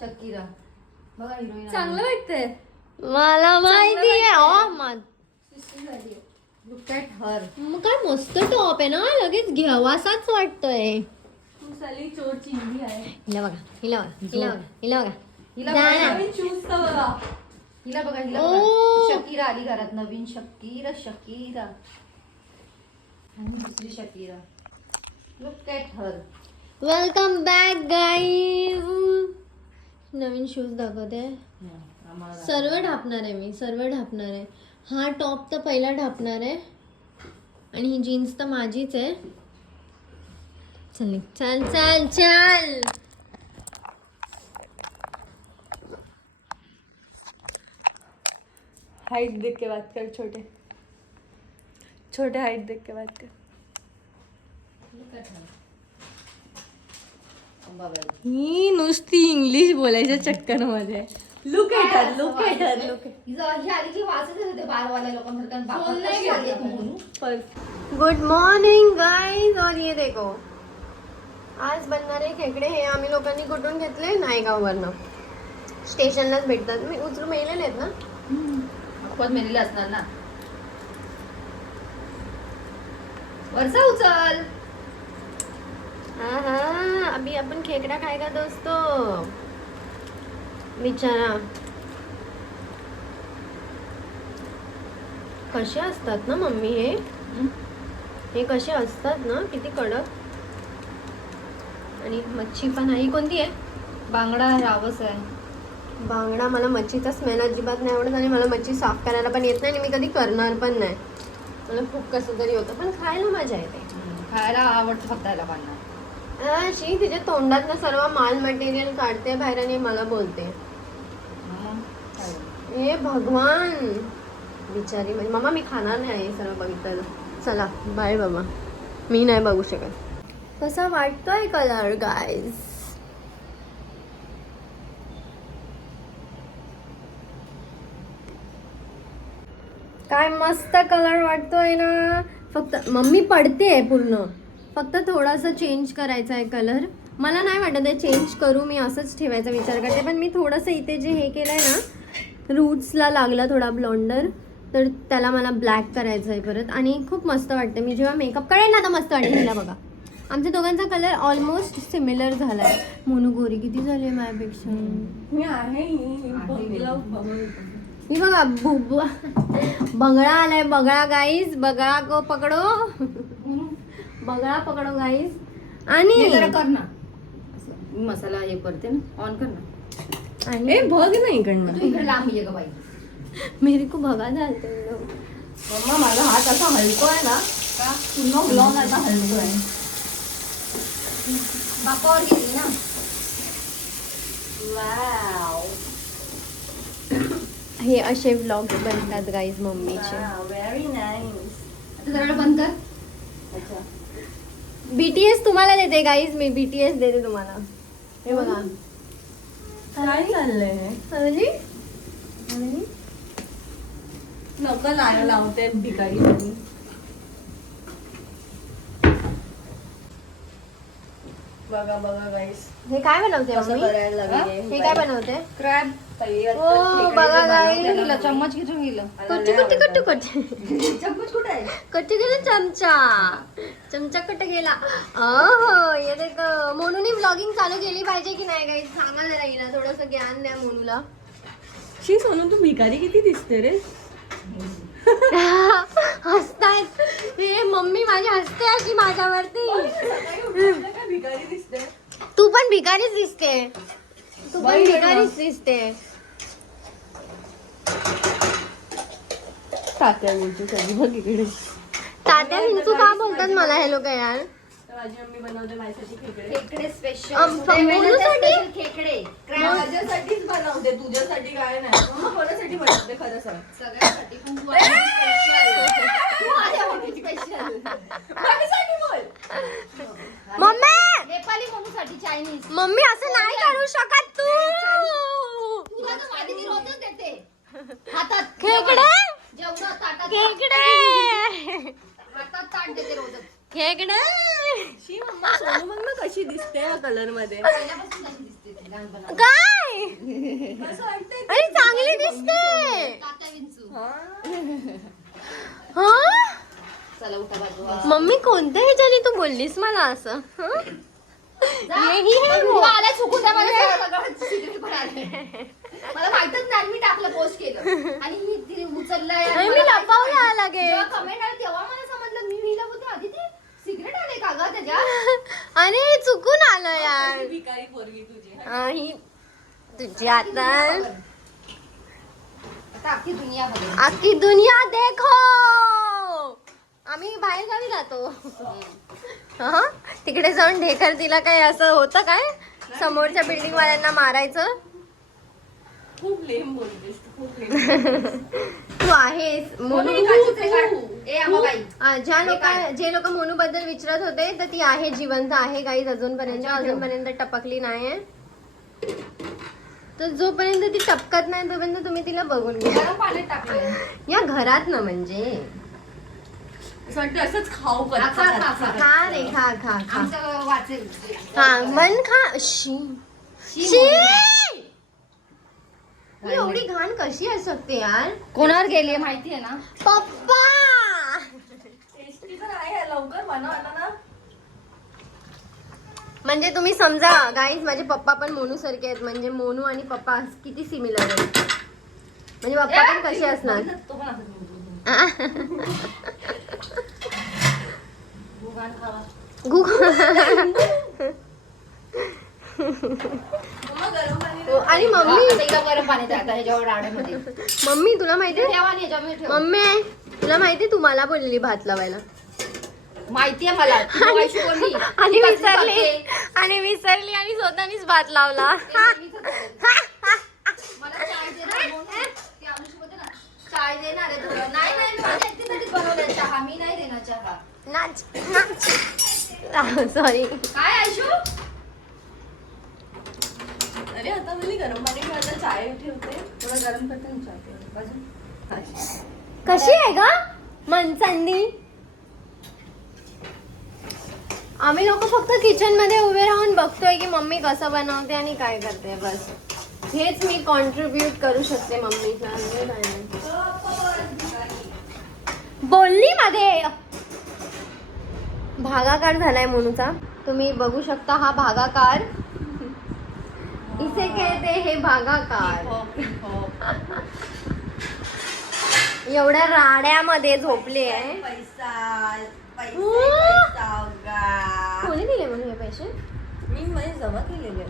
Shakira बघा heroine चांगलं वाटतंय मला माहिती आहे. लुक ॲट हर. मग काय मस्त टॉप आहे ना, लगेच घ्यावासाच वाटतोय. तू साली चोर चिंदी आहे. हिला बघा, हिला बघा, हिला बघा, हिला बघा. हिला जा बघा, ना. नवीन शूज तर बघा. हिला बघा, हिला ओ. बघा. शकीरा आली घरात, नवीन शकीरा शकीरा आणि दुसरी Shakira. Look at her. Welcome back guys. Naveen shoes दाखवते. सर्व ढापणार आहे मी, सर्व ढापणार आहे. हा टॉप तर पहिला ढापणार आहे आणि ही जीन्स तर माझीच आहे. चल चल चल चल. हाइट देख के बात कर, छोटे छोटे हाइट देख के बात कर. ही नुसती इंग्लिश बोलायच्या चक्कर मध्ये. Look at her, look at her, look at. ही आली की वाचत होते बारवाल्या लोकांसारखं. बापा कशी आली आहे तू म्हणून. Good morning guys. और ये देखो, आज बनणारे खेकडे हे आम्ही लोकांनी कुठून घेतले, नायगाववरनं. स्टेशनलाच भेटतात. मी उचलून मेलेले आहेत ना. खूपच मेलेलं असणार ना. वरचा उचल. हाँ, अभी अपन खेकडा खाएगा दोस्तों. विचारा कसे असतात ना मम्मी हे कसे असतात ना, किती कडक. आणि मच्छी पण आहे. कोणती आहे? बांगडा रावस आहे. बांगडा. मला मच्छीचा स्मेल अजिबात नाही आवडत आणि मला मच्छी साफ करायला पण येत नाही आणि मी कधी करणार पण नाही. मला खूप कसं तरी होतं, पण खायला मजा येते. खायला आवडतं फक्त याला पाहिजे. शी तिच्या तोंडात सर्व माल मटेरियल काढते बाहेर आणि मला बोलते. हे भगवान, बिचारी. म्हणजे मम्मा मी खाणार नाही हे सर्व बघितलं. चला बाय बाबा, मी नाही बघू शकत. कसा वाटतोय कलर गाईज? काय मस्त कलर वाटतोय ना. फक्त मम्मी पडते पूर्ण, फक्त थोडासा चेंज करायचा आहे कलर. मला नाही वाटत आहे चेंज करू, मी असंच ठेवायचा विचार करते. पण मी थोडंसं इथे जे हे केलं आहे ना, रूट्सला लागला थोडा ब्लॉन्डर, तर त्याला मला ब्लॅक करायचं आहे परत. आणि खूप मस्त वाटतं. मी जेव्हा मेकअप करेन ना तर मस्त वाटेल. हिला बघा, आमच्या दोघांचा कलर ऑलमोस्ट सिमिलर झाला आहे. मोनू गोरी किती झाली माझ्यापेक्षा. मी आहे ही बघा, बगळा आलाय. बगळा गाईज, बगळा को पकडो. बगळा पकडो गाईज. आणि कर ना मसाला हे करते ना, ऑन कर ना. आणि बघ ना इकडनं. तू इकडे लांब ये ग बाई. मेरे को भगा झालते. मम्मा माझा हात असा हलतोय ना का पूर्ण ब्लॉग आता हलतोय. बापावर गेली ना. वाव, हे असे व्लॉग बनतात गाईज मम्मीचे. Very nice. आता जरा बंद कर. अच्छा, BTS तुम्हाला देते गाईज, मी BTS देते तुम्हाला. हे बघा काय चाललंय? समजली? नको लावते भिकारी म्हणून. बघा बघा गाईस, हे काय बनवते कसं मम्मी? करायला लागले. हे काय बनवते? क्रॅब. ओ बघा गाईज, गेलं चम्मच घेऊन गेलं. कट्टी कट्टी कट्टी कट्टी चम्मच कुठे आहे? कट्टी गेला चमचा. चमचा कट गेला. हो ये देख. मोनूनी व्लॉगिंग चालू केली पाहिजे की नाही गाईज? सांगा जरा हिला, थोडंसं ज्ञान द्या मोनूला. शी सोनू, तू भिकारी किती दिसते रे. हसतायत हे मम्मी माझी, हसते अशी माझ्यावरती. भिकारी दिसते. तू पण भिकारीच दिसते. तू पण भिकारीच दिसते. तात्या बोलतो कधी बघ इकडे. तात्या हिंदू का बोलतात मला हे लोक यार? माझी मम्मी बनवते माझ्यासाठी खेकडे. खेकडे स्पेशल. मोनूसाठी? खेकडे माझ्यासाठीच बनवते, तुझ्यासाठी काय नाही. मम्मा कोणासाठी बनवते खरं सांग. सगळ्यांसाठी. पण तू आहे special. तू आहे आवडीची special. माझ्यासाठी बोल. मम्मी नेपाली म्हणूसाठी चायनीज. मम्मी असं नाही करू शकत तू. तुला तर माझी ती रोजच देते हातात. खेकडे जेवढं ताटात खेकडे हातात ताट देते रोजच. खेकडा शी मम्मा सोनू बघ ना कशी दिसते या कलर मध्ये. पहिल्यापासून कशी दिसते ती लहानपणापासून. काय असं वाटतंय अरे चांगली दिसते. तात्या विंचू. हा चला उठा बाजू. मम्मी कोणत्या ह्याच्याने तू बोललीस मला असं हं? हेही आहे वो. आला चुकून त्या मला सगळं secret पण आले. मला माहितच नाही मी टाकलं पोस्ट केलं आणि ही तिने उचललाय आणि अरे मी मला लपवला लागेल जेव्हा कमेंट आली तेव्हा मला समजलं मी हिला बोलते आधी ते सिगरेट आले का ग त्याच्यात. अरे चुकून आलं यार भिकारी पोरगी तुझी. ही तुझी आता आता अख्खी दुनिया बघेल. आखी दुनिया देखो. आम्ही बाहेर गावी जातो हा तिकडे जाऊन ढेकर तिला काय असं होतं काय समोरच्या बिल्डिंग वाल्यांना मारायचं. खूप लेम बोलतेस तू, खूप लेम. तू आहेस मोनू. ए अंबाबाई जे लोक मोनू बद्दल विचारत होते तर ती आहे जिवंत आहे गाईज अजूनपर्यंत टपकली नाहीये. तर जोपर्यंत ती टपकत नाही तोपर्यंत तुम्ही तिला बघून घ्या गरम पाण्यात टाकलं. या घरात ना म्हणजे असं वाटतं असंच खाऊ खा, खा, खा, खा. खा रे खा खा खा आमचं वाचेल. हा मन खा शी शी शी मोठी. ही एवढी घाण कशी असू शकते यार. कोणावर गेलीये माहितीये ना. पप्पा टेस्टी तर आहे, लवकर बनव आता ना. म्हणजे तुम्ही समजा गाईज माझे पप्पा पण मोनू सारखे आहेत. म्हणजे मोनू आणि पप्पा किती सिमिलर आहेत. म्हणजे पप्पा पण कसे असणार. तो पण असंच बोलतो. भुगान खावा. मम्मा गरम पाणी आणि मम्मी आता हिला गरम पाणी द्या आता ह्याच्यावर राड्यामध्ये. मम्मी तुला माहितीये ठेवा आणि ह्याच्यामध्ये ठेवा. मम्मी तुला माहितीये तू मला बोललेली भात लावायला माहितीये मला तू कशी बोलली. आणि ती विसरली करते. आणि स्वतःनीच भात लावला. ते नेहमीच होतं. मला चाय दे ना मोनू. ती अनुषी बोलते ना, चाय देणार आहे थोडं. नाही मी माझ्या एकटीसाठीच बनवलंय चहा. मी नाही देणार चहा. नाच नाच सॉरी. काय आयशू. अरे आता मी गरम पाणी ठेवायला चाय ठेवते, थोडं गरम करते आणि चाय ठेवते. बाजू. कशी आहे का मनचंदी. आम्ही लोक फक्त किचन मध्ये उभे राहून बघतोय की मम्मी कसं बनवते आणि काय करते. बस हेच मी कॉन्ट्रीब्युट करू शकते मम्मीचा. बोलली मध्ये भागाकार झालाय मोनूचा. तुम्ही बघू शकता हा भागाकार. इसे कहते हे भागाकार. एवढ्या राड्यामध्ये झोपले आहे. कोणी दिले म्हणून हे पैसे. मी म्हणजे जमा केलेले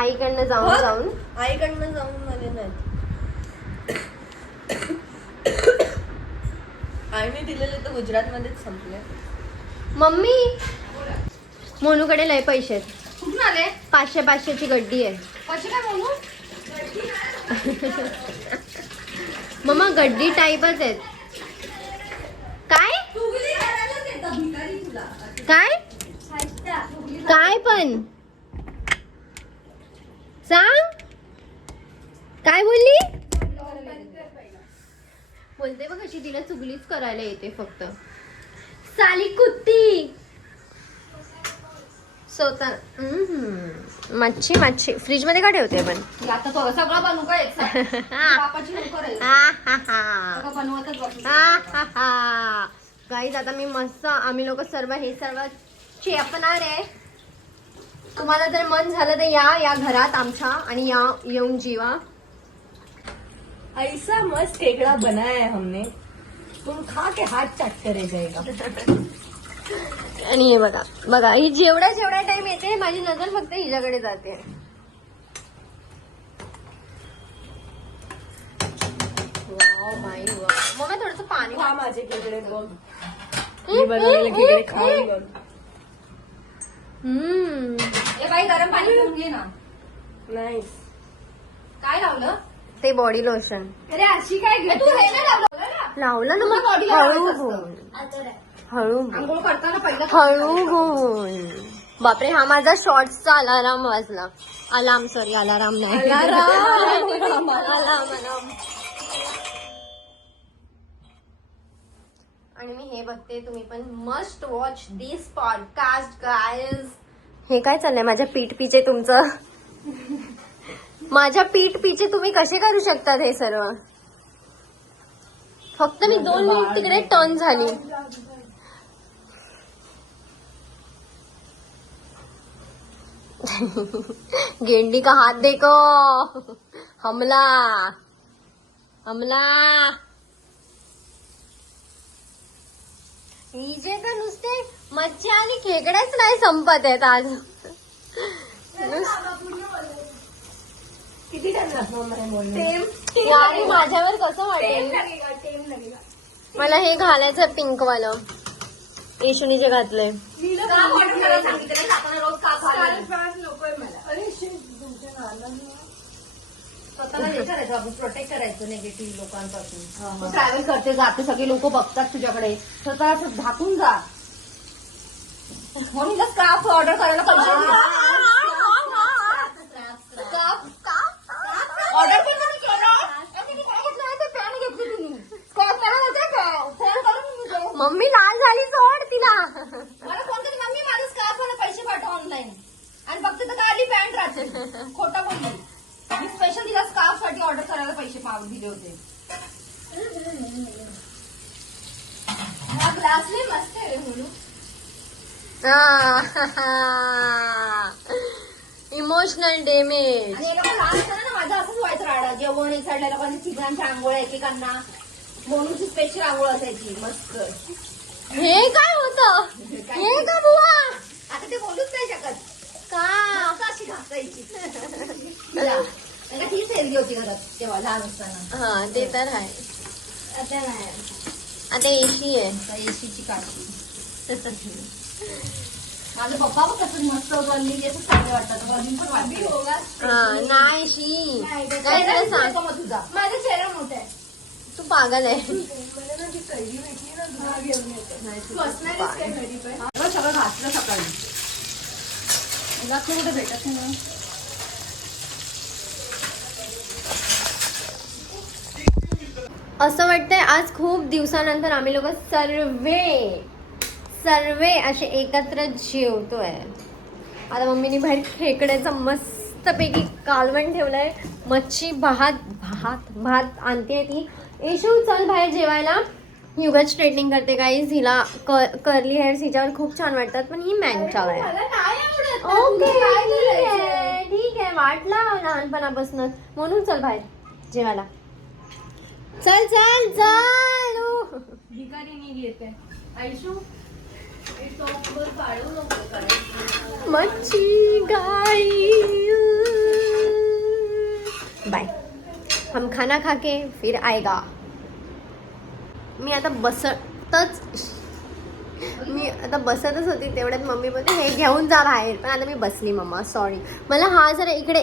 आईकडनं जाऊन जाऊन आईकडनं जाऊन मध्ये नाही. आईने दिलेले तर गुजरात मध्येच संपले. मम्मी मोनूकडे लय पैसे आहेत. कुठून आले 500-500ची गड्डी आहे. कशी काय बोलू. मम्मा गड्डी टाईपच आहेत. काय काय काय पण सांग. काय बोलली बोलते बघ अशी तिला चुगलीच करायला येते फक्त. साली कुत्ती स्वतः. मच्छी मच्छी फ्रीज मध्ये का ठेवते पण. आता तो सगळं बनवू का एक साथ? बापाची नोकर आहे. सगळं बनवतच बसू. गाईज आता मी मस्त आम्ही लोक सर्व हे सर्व चेपणार आहे. तुम्हाला जर मन झालं तर या घरात आमच्या आणि येऊन जीवा. ऐसा मस्त केकड़ा बनाया है हमने, तुम खा के हाथ चाटते रह जाएगा. आणि हे बघा बघा ही जेवढा टाइम येते माझी नजर फक्त हिच्याकडे जाते. वाव माई वाव. मग थोडस पाणी खा माझे केकडे बघ. मी बनवलेले केकडे खाऊन बघ. ए बाई गरम पाणी घेऊन घे ना. नाईस. काय लावलं ते बॉडी लोशन अरे अशी काय घे तू हे नाही लावलं ना. लावलं ना तुला मग. body ला हळू लावायचं बोल असतं. हळू बोल आंघोळ करताना पहिलं हळू बोल. बापरे हा माझा शॉर्ट्सचा अलाराम वाजला. अलार्म सॉरी अलाराम नाही. अलार्म. आणि मी हे बघते. तुम्ही पण मस्ट वॉच दिस पॉडकास्ट गाईज. हे काय चाललंय माझ्या पीठ पिचे तुमचं? माझ्या पीठ पिचे तुम्ही कसे करू शकतात हे सर्व? फक्त मी 2 मिनिट तिकडे टर्न झाली. गेंडी का हात देखो, हमला हमला. हिजे तर नुसते मच्छी आणि खेकडेच नाही संपत आहेत आज. किती यार माझ्यावर कसं वाटेल? मला हे घालायचं पिंक वालं. येशुनीचे घातलंय. स्वतःला हे करायचं आपण, प्रोटेक्ट करायचं निगेटिव्ह लोकांपासून. ट्रॅव्हल करते जाते सगळे लोक बघतात तुझ्याकडे, स्वतः असं झाकून जा. म्हणून स्कार्फ ऑर्डर करायला पैसे ऑर्डर पण नाही केलं. पॅन घेतली तुम्ही, स्कार्फ फोन करून मम्मी लाल झाली, सोड तिला. मला फोन करून मम्मी माझं स्कार्फ मला पैसे पाठव ऑनलाईन, आणि बघते तर काय आली पॅन्ट राहते. खोटा बोलली. मी स्पेशल तिला स्कार्फ साठी ऑर्डर करायला पैसे दिले होते. हा ग्लास लय मस्त आहे म्हणून. Emotional damage. आणि हे लोक लहान असताना ना माझं असंच व्हायचं राडा. जेवण इकडल्या लोकांनी चिकनांच्या आंघोळ एकेकांना म्हणून स्पेशल आंघोळ असायची मस्त. हे काय होतं? हे का बुवा? आता ते बोलूच नाही शकत का मस्त अशी घासायची. तीच हेल्दी होती घरात तेव्हा लहान असताना. हा ते तर आहे. आता नाही, आता एसी आहे. आता एसीची काठी. माझं पप्पा पण कसं मस्त बनली असं चांगले वाटतात. बनून पण वाटते. नाही शी काय तुला सांग, मग तुझा माझा चेहरा मोठा आहे. तू पागल आहे. सगळं घासलं सकाळी. घासलं कुठे भेटत नाही. असं वाटतंय आज खूप दिवसानंतर आम्ही लोक सर्वे असे एकत्र जेवतोय. आता मम्मीने बाहेर खेकड्याचं मस्तपैकी कालवण ठेवलंय. मच्छी भात आणते ती. येशू चल बाहेर जेवायला. युगा स्ट्रेटनिंग करते गाईज. हिला कर्ली हेअर्स हिच्यावर खूप छान वाटतात, पण ही मॅनचाव आहे. ओके ठीक आहे वाटला लहानपणापासूनच, म्हणून चल बाहेर जेवायला. चल चल चल. भिकारीने येते आयशू. पाळू नको मच्छी गाई. बाय. हम खाना खा के फिर आएगा. मी आता बसतच होती तेवढ्यात मम्मी बोलते हे घेऊन जा बाहेर. पण आता मी बसली. मम्मा सॉरी. मला हा जरा इकडे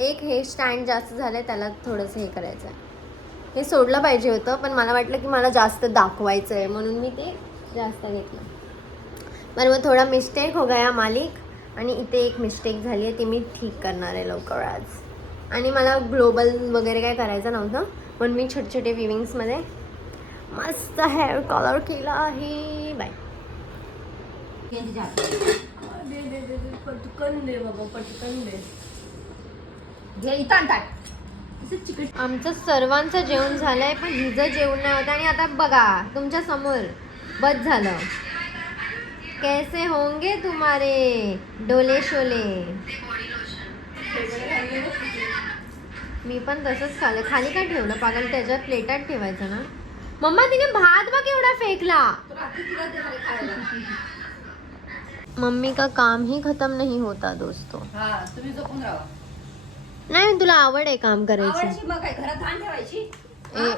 एक हे स्टँड जास्त झालंय, त्याला थोडंसं हे करायचं आहे. हे सोडलं पाहिजे होतं, पण मला वाटलं की मला जास्त दाखवायचं आहे म्हणून मी ते जास्त घेतलं. बरं मग थोडा मिस्टेक हो गया मालिक. आणि इथे एक मिस्टेक झाली आहे, ती मी ठीक करणार आहे लवकर आज. आणि मला ग्लोबल वगैरे काय करायचं नव्हतं, पण मी छोटे छोटे विविंग्समध्ये मस्त हेअर कलर केला आहे. बाय. पटकन दे बाबा, पटकन दे. घे इथं टाक. आमचं सर्वांचं जेवण झालंय, पण हिचं जेवण नाही होतं. आणि आता बघा तुमच्या समोर बस झालं. कैसे होंगे तुम्हारे डोले शोले. मी पण तसंच खाल्लं. खाली काय ठेवलं पागल? त्याच्यात प्लेटात ठेवायचं ना. मम्मा तिने भात बघ एवढा फेकला. मम्मी का काम ही खत्म नहीं होता दोस्तों. हा तुम्ही झोपून राहा. नाही तुला आवड आहे काम करायची. आवडची मग काय घरात धान ठेवायची.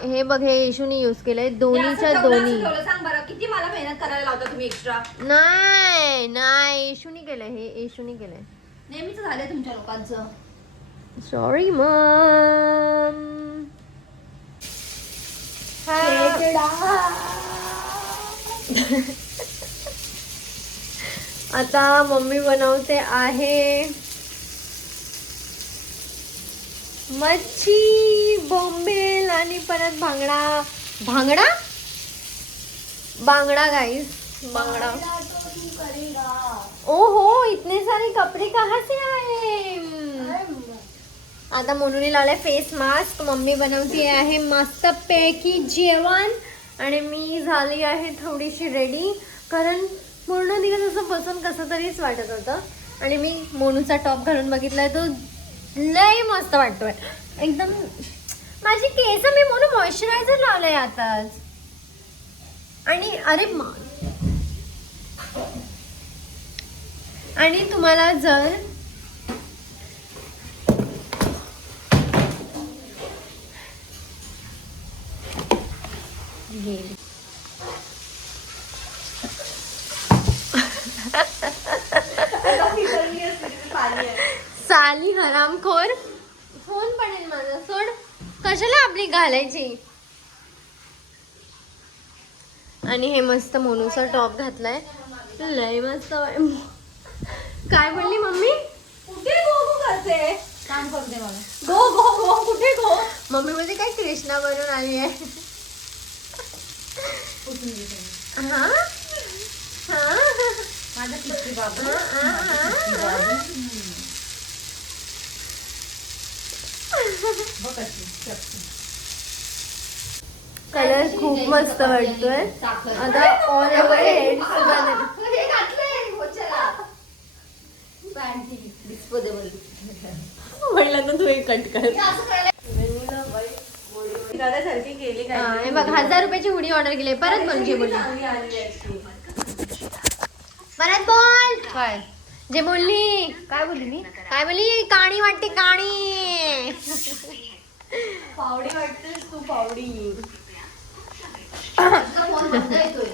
हे बघ हे येशूने यूज केलंय दोन्हीच्या दोन्ही. सांग बरं किती मला मेहनत करायला लावता तुम्ही एक्स्ट्रा. नाही येशूने केलंय. हे येशूने केलंय. नेहमीच झालंय तुमच्या लोकांचं. Sorry Maugham. आता मम्मी बनवते आहे मच्छी, बोंबील आणि परत भांगडा. बांगड़ा गाइस, बांगड़ा। ओहो, इतने सारे कपड़े कहाँ से आए? आता मोनूने लावलाय फेस मास्क, मम्मी बनवती आहे मस्त पैकी जेवण आणि मी झाली आहे थोडीशी रेडी, कारण पूर्ण दिवस असं बसून कसं तरीच वाटत होतं. आणि मी मोनूचा टॉप घालून बघितलाय, तो लय मस्त वाटतोय एकदम. माझी केस मी मोनू मॉइश्चरायझर लावलंय आताच. आणि अरे आणि तुम्हाला जर साली हरामखोर, फोन पडेल माझा, सोड. कशाला आपली घालायची. आणि हे मस्त मोनूचा टॉप घातलाय, लय मस्त. काय बोलली मम्मी? कुठे गो करते? काम करते मला. गो गो गो कुठे गो? मम्मी बोलते काय कृष्णा बनून आली आहे. हा हा माझा किती बाबा. बघ कशी. कलर खूप मस्त वाटतोय. साखर. आता ऑल ओव्हर हेड हे घातलंय मोच्याला. Pant disposable. म्हणलं ना तू एक कट कर. हे असं करायला दादासारखी केली काय? हा, हे बघ 1000 रुपयाची हुडी ऑर्डर केली. परत बोलची बोलली. चांगली आली अशी. परत बोल. काय जे बोलली काय बोलली मी? काय बोलली? काणी वाटते काणी. पावडी वाटतेस तू, पावडी. फोन बंद येतोय.